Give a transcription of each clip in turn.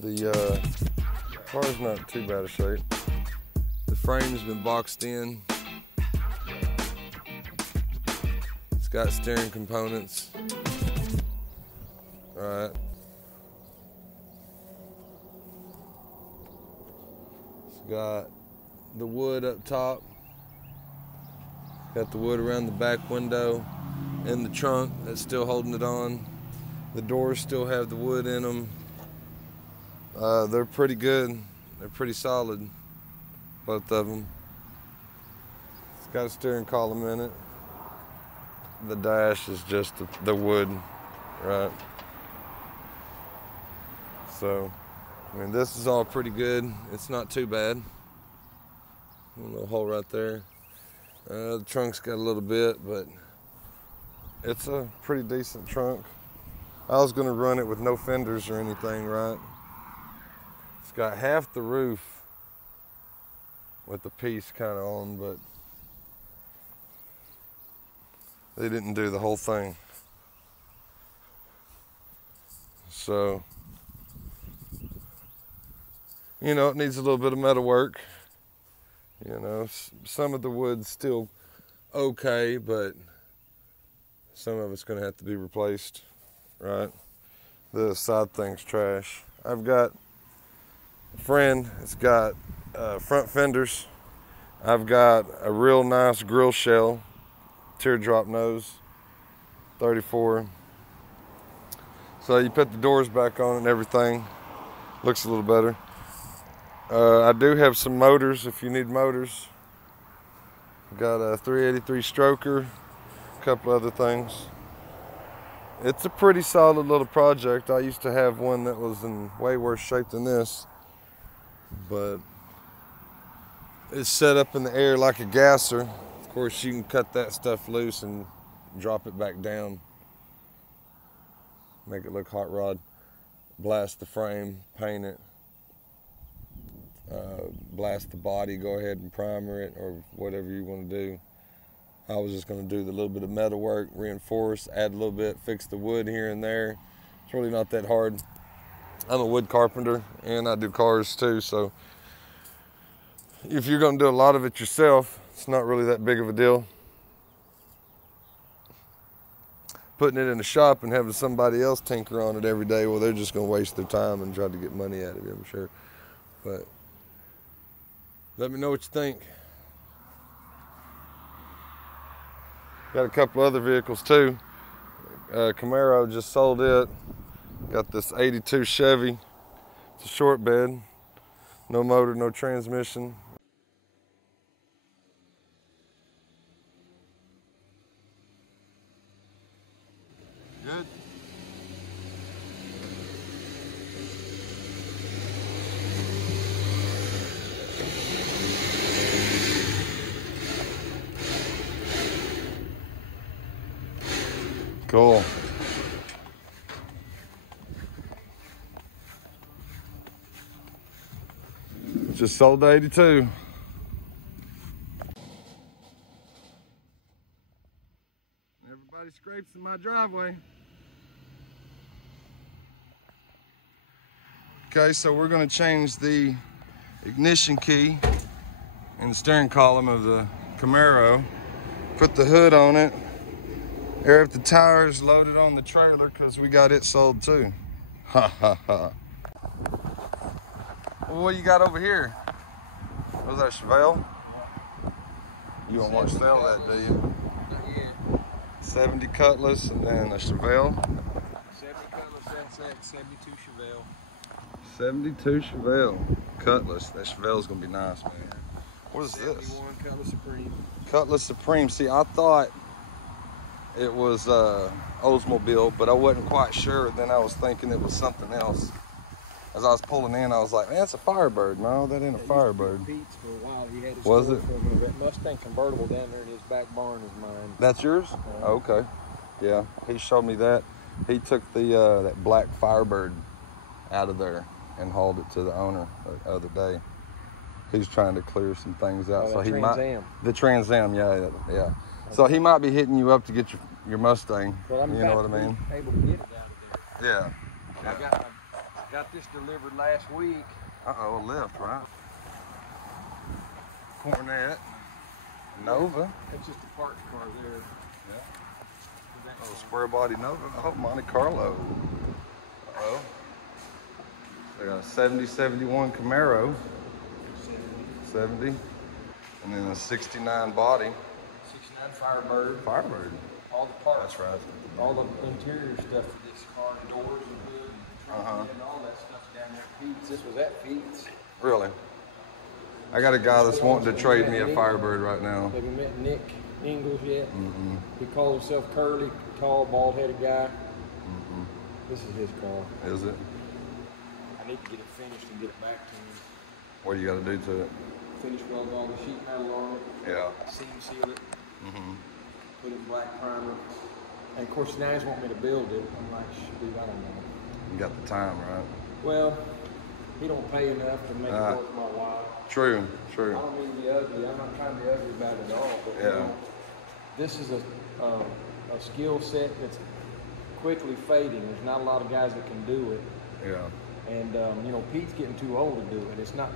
The car's not too bad a shape. The frame's been boxed in. It's got steering components. All right. It's got the wood up top. Got the wood around the back window and the trunk that's still holding it on. The doors still have the wood in them. They're pretty good. They're pretty solid, both of them. It's got a steering column in it. The dash is just the wood, right? So, I mean, this is all pretty good. It's not too bad. A little hole right there. The trunk's got a little bit, but it's a pretty decent trunk. I was gonna run it with no fenders or anything, right? It's got half the roof with the piece kind of on, but they didn't do the whole thing. So, you know, it needs a little bit of metal work. You know, some of the wood's still okay, but some of it's gonna have to be replaced, right? The side thing's trash. I've got a friend that's got front fenders. I've got a real nice grill shell, teardrop nose, 34. So you put the doors back on and everything, looks a little better. I do have some motors if you need motors. Got a 383 stroker, a couple other things. It's a pretty solid little project. I used to have one that was in way worse shape than this, but it's set up in the air like a gasser. Of course, you can cut that stuff loose and drop it back down. Make it look hot rod. Blast the frame, paint it. Blast the body, go ahead and primer it or whatever you want to do. I was just going to do the little bit of metal work, reinforce, add a little bit, fix the wood here and there. It's really not that hard. I'm a wood carpenter and I do cars too, so if you're going to do a lot of it yourself, it's not really that big of a deal. Putting it in a shop and having somebody else tinker on it every day, well, they're just going to waste their time and try to get money out of you, I'm sure. But let me know what you think. Got a couple other vehicles too. Camaro, just sold it. Got this 82 Chevy. It's a short bed. No motor, no transmission. Good. Cool. Just sold the 82. Everybody scrapes in my driveway. Okay, so we're going to change the ignition key and the steering column of the Camaro. Put the hood on it. Air up the tires, load it on the trailer because we got it sold too. Ha ha ha. Well, what you got over here? Was that a Chevelle? You don't want to sell that, do you? Not yet. 70 Cutlass and then a Chevelle. 70 Cutlass SX, 72 Chevelle. 72 Chevelle. Cutlass. That Chevelle's gonna be nice, man. What is 71 this? Cutlass Supreme. Cutlass Supreme. See, I thought it was Oldsmobile, but I wasn't quite sure. Then I was thinking it was something else. As I was pulling in, I was like, man, it's a Firebird. No, that ain't a Firebird. Pete's for a while. He had his Was store it? for a little bit. Mustang convertible down there in his back barn is mine. That's yours? Okay. Yeah, he showed me that. He took the that black Firebird out of there and hauled it to the owner the other day. He's trying to clear some things out. So he might, the Trans Am, yeah. Okay. So he might be hitting you up to get your Mustang. Well, I'm you know what I mean? Able to get it out of there. Yeah. I got Got this delivered last week. Uh-oh, a lift, right? Cornet. Nova. That's just a parts car there. Yeah. Oh, square body Nova. Oh, Monte Carlo. Uh-oh. They got a 70-71 Camaro. 70. And then a 69 body. 69 Firebird. Firebird. All the parts. That's right. All the interior stuff for this car, doors and hood and trunk and all that stuff down there at Pete's. This was at Pete's. Really? I got a guy that's wanting to trade me a Firebird right now. Have you met Nick Ingles yet? He calls himself curly, tall, bald-headed guy. This is his car. Is it? I need to get it finished and get it back to him. What do you got to do to it? Finish welding all the sheet metal on it. Yeah. Seam seal it. Put in black primer. And of course, now he's want me to build it. I'm like, dude, I don't know. You got the time, right? Well, he don't pay enough to make it worth my while. True, I true. don't mean to be ugly. I'm not trying to be ugly about it at all. But you know, this is a skill set that's quickly fading. There's not a lot of guys that can do it. Yeah. And you know, Pete's getting too old to do it. It's not.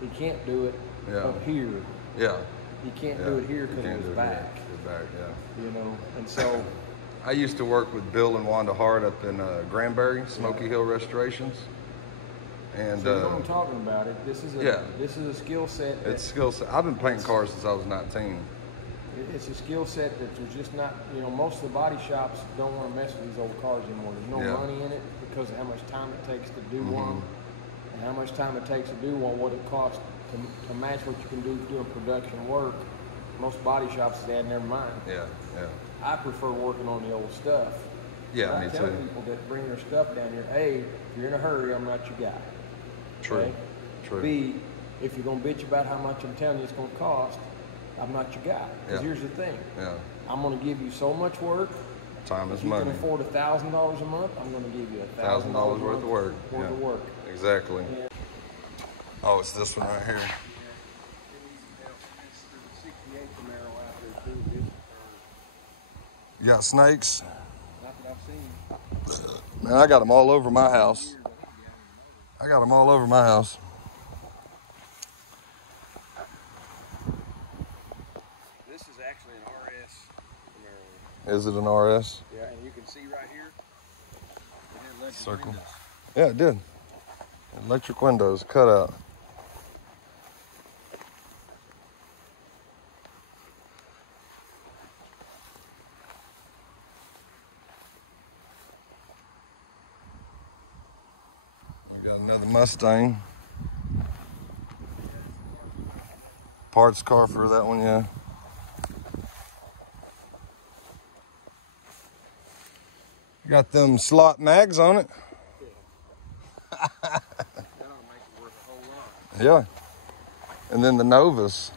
He can't do it up here. Yeah. He can't do it here because of his back. His back, yeah. You know, and so. I used to work with Bill and Wanda Hart up in Granbury, Smoky Hill Restorations. And so you know what I'm talking about. This is a skill set. It's a skill set. I've been painting cars since I was 19. It's a skill set that there's just not, you know, most of the body shops don't want to mess with these old cars anymore. There's no money in it because of how much time it takes to do one and how much time it takes to do one, what it costs to match what you can do doing production work. Most body shops is adding their mind. Yeah, yeah. I prefer working on the old stuff. Yeah, me I tell people that bring their stuff down here, A, if you're in a hurry, I'm not your guy. True, okay? true. B, if you're going to bitch about how much I'm telling you it's going to cost, I'm not your guy. Because here's the thing. Yeah. I'm going to give you so much work. Time is if you money. can afford $1,000 a month, I'm going to give you $1,000 worth of work. Worth of work. Exactly. Yeah. Oh, it's this one right here. You got snakes? Not that I've seen. Man, I got them all over my house. I got them all over my house. This is actually an RS Camaro. Is it an RS? Yeah, and you can see right here, it had electric Circle. windows. Yeah, it did. Electric windows, cut out. Got another Mustang. Parts car for that one, yeah. Got them slot mags on it. That'll make it worth a whole lot. Yeah. And then the Novas.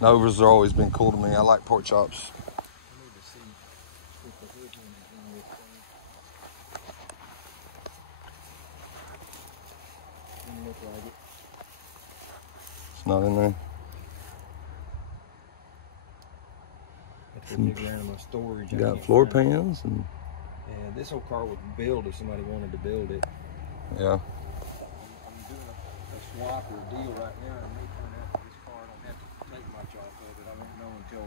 Novas have always been cool to me. I like pork chops. I need to see if the hood one is in this thing. Doesn't look like it. It's not in there. That's a big round of storage. You got floor pans and Yeah, this old car would build if somebody wanted to build it. yeah. I'm doing a swap or a deal right now, and may turn out that this car I don't have to take much off of it. I won't know until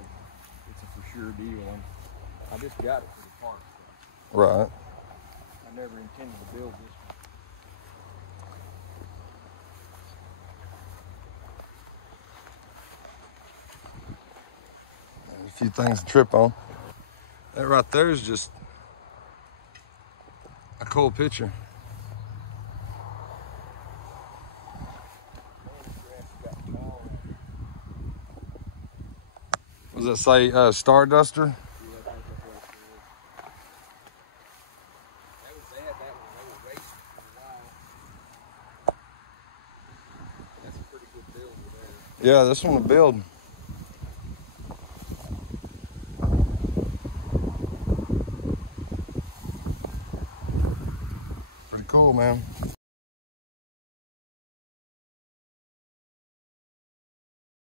it's a for sure deal. I just got it for the parts. Right. I never intended to build this one. There's a few things to trip on. That right there is just a cool picture. What does that say? Star Duster? That was bad, that one. They were racing for a while. That's a pretty good build there. Yeah, this one will build. Pretty cool, man.